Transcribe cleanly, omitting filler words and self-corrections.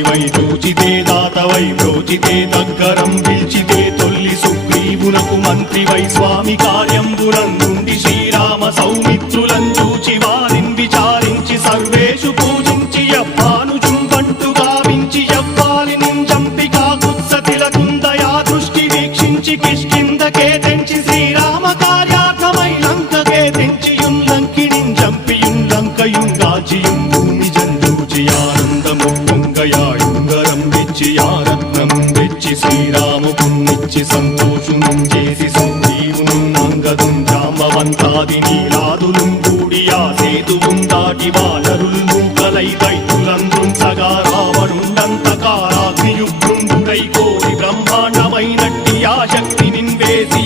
తండ్రివై చూచితే దాతవై బ్రోచితే దగ్గరం పిలిచితే తొల్లి సుగ్రీవునకు మంత్రివై స్వామి కార్యంబులందుండి శ్రీరామ సౌమిత్రులం చూచి వారిని విచారించి సర్వేషు పూజించి యవ్వాను చుంబంటు గావించి యవ్వాలి నింజంపి కాకుత్సతిలకుందయా దృష్టి వీక్షించి కిష్కిందకే తెంచి శ్రీరామ కార్యార్థమై లంకకే తెంచియుంలంకిణింజంపియుం లంకయుంగాచియుం భూమి జందూచి ఆనందము పొంగయాయుంగరం వెచ్చి ఆరత్నం వెచ్చి శ్రీరాముకున్నిచ్చి సంతోషును చేసి సుగ్రీవును అంగదుం జాంబవంతాది నీలాదులుం కూడి ఆ సేతువుం దాటి వానరులు మూకలై దైత్యులందుంచగా రావణుండంతకారాగ్నియుగ్రుండుడై కోరి బ్రహ్మాండమైనట్టి ఆ శక్తి నిన్వేసి